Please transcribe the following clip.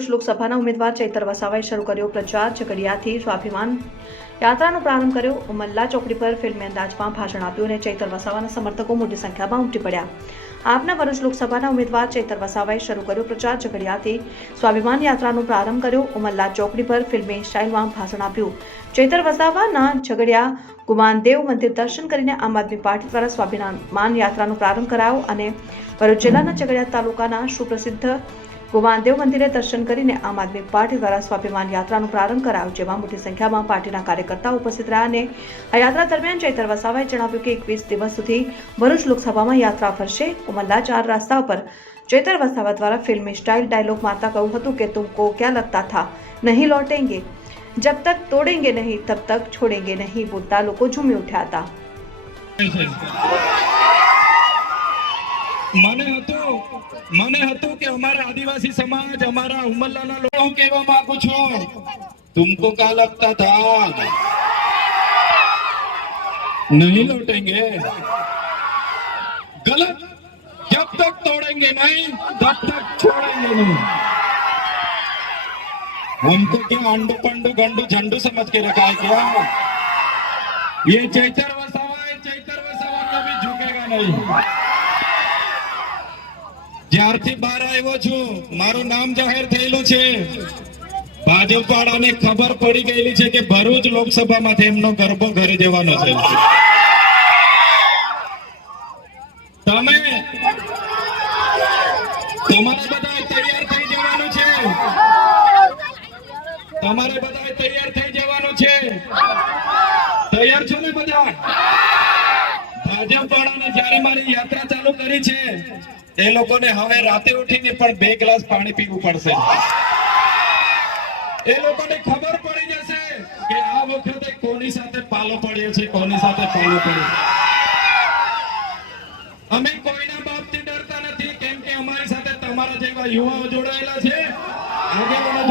ભરૂચ લોકસભાના ઉમેદવાર ચૈતર વસાવાએ શરૂ કર્યો પ્રચાર। ઝઘડિયાથી સ્વાભિમાન યાત્રાનો પ્રારંભ કર્યો। ઉમલ્લા ચોકડી પર ફિલ્મી અંદાજમાં ભાષણ આપ્યું અને ચૈતર વસાવાના સમર્થકો મોટી સંખ્યામાં ઉમટી પડ્યા। આપના ભરૂચ લોકસભાના ઉમેદવાર ચૈતર વસાવાએ શરૂ કર્યો પ્રચાર। ઝઘડિયાથી સ્વાભિમાન યાત્રાનો પ્રારંભ કર્યો। ઉમલ્લા ચોકડી પર ફિલ્મી સ્ટાઇલમાં ભાષણ આપ્યું। ચૈતર વસાવાના ઝઘડિયા ગુમાનદેવ મંદિર દર્શન કરીને આમ આદમી પાર્ટી દ્વારા સ્વાભિમાન યાત્રાનો પ્રારંભ કરાયો અને ભરૂચ જિલ્લાના ઝઘડિયા તાલુકાના સુપ્રસિદ્ધ ગુમાનદેવ મંદિરે દર્શન કરીને આમ આદમી પાર્ટી દ્વારા સ્વાભિમાન યાત્રાનો પ્રારંભ કરાયો, જેમાં મોટી સંખ્યામાં પાર્ટીના કાર્યકર્તાઓ ઉપસ્થિત રહ્યા અને આ યાત્રા દરમિયાન ચૈતર વસાવાએ જણાવ્યું કે 21 દિવસ સુધી ભરૂચ લોકસભામાં યાત્રા ફરશે। ઉમલ્લા 4 રસ્તા પર ચૈતર વસાવા દ્વારા ફિલ્મી સ્ટાઇલ ડાયલોગ મારતા કહ્યું હતું કે તુમકો ક્યાં લગતા था नहीं लौटेंगे, जब तक तोड़ेंगे नहीं तब तक छोड़ेंगे नहीं बोलता લોકો ઝૂમી ઉઠ્યા હતા। મને હતું કે અમારા આદિવાસી સમાજ, અમારા ઉમલ્લાના લોકો કહેવા માંગુ છું, तुमको क्या लगता था नहीं लौटेंगे, गलत, जब तक तोड़ेंगे नहीं तब तक छोड़ेंगे नहीं। हमको क्या अंडू पंडू गंडू झंडू समझ के रखा है क्या? ये चैतर वसावा है, चैतर वसावा कभी झुकेगा नहीं। જ્યારથી બહાર આવ્યો છું મારું નામ જાહેર થયેલું છે, ભાજપ વાળાને ખબર પડી ગયેલી છે કે ભરૂચ લોકસભામાંથી એમનો ગરબો ઘરે જવાનો છે। તમે તમારે બધા તૈયાર થઈ જવાનું છે, તમારે બધા તૈયાર થઈ જવાનું છે। તૈયાર છો ને બધા? ભાજપ વાળાને જ્યારે મારી યાત્રા ચાલુ કરી છે એ લોકોને હવે રાતે ઉઠીને પણ 2 ગ્લાસ પાણી પીવું પડશે। એ લોકોને ખબર પડી જશે કે આ વખતે કોની સાથે પાલો પડ્યો છે, કોની સાથે પાલો પડ્યો। અમે કોઈના બાપથી ડરતા નથી, કેમ કે અમારી સાથે તમારા જેવા યુવાઓ જોડાયેલા છે, આગેવાનો